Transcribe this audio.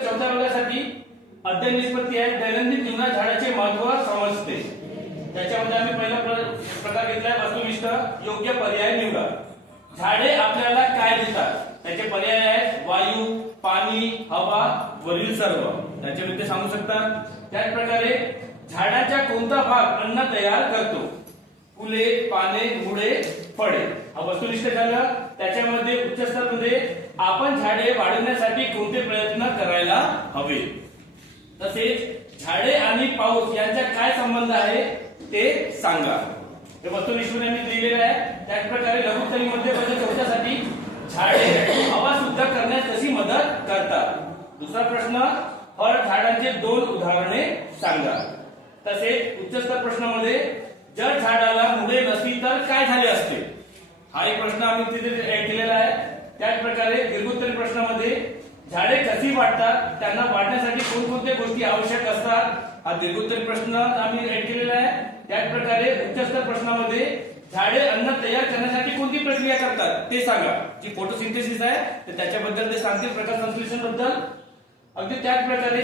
चौथ्या वर्गासाठी अध्ययन निष्पत्ती आहे, दैनंदिन जीवनात झाडाचे महत्त्व समजते। त्याच्यामध्ये आम्ही पहिला प्रकार घेतलाय वस्तुनिष्ठ योग्य पर्याय निवडा। झाडे आपल्याला काय देतात? त्याचे पर्याय आहेत वायू, पाणी, हवा, वरील सर्व। त्याच्यामध्ये सांगू शकतात। त्याच प्रकारे झाडाचा कोणता भाग अन्न तयार करतो? फुले, पाने, मुळे, फळे। हा वस्तुनिष्ठ झालं। त्याच्यामध्ये उच्च स्तर मध्ये आपण झाडे वाढवण्यासाठी कोणते प्रयत्न करायला हवे? तसेच झाडे आणि पाऊस यांचा काय संबंध आहे ते सांगा। हे वस्तुनिष्ठ यांनी दिलेले आहे। त्याच प्रकारे लघुत्तरीमध्ये चौथ्यासाठी झाडे हवा शुद्ध करण्यास कशी मदत करतात? दुसरा प्रश्न फळ झाडांचे 2 उदाहरणे सांगा। तसेच उच्च स्तर प्रश्नामध्ये जर झाडाला मुळे नसती तर काय झाले असते? हा एक प्रश्न आम्ही तिथे ऍड केलेला आहे। त्याच प्रकारे दीर्घोत्तरी प्रश्नामध्ये झाडे कशी वाढतात, त्यांना वाढण्यासाठी कोणकोणत्या गोष्टी आवश्यक असतात, हा दीर्घोत्तरी प्रश्न आम्ही ऍड केलेला आहे। त्याच प्रकारे उच्च स्तर प्रश्नामध्ये झाडे अन्न तयार करण्यासाठी कोणती प्रक्रिया करतात ते सांगा। जी फोटोसिंथेसिस आहे तर त्याच्याबद्दल ते सांगतील, प्रकाश संश्लेषण बद्दल। अगदी त्याच प्रकारे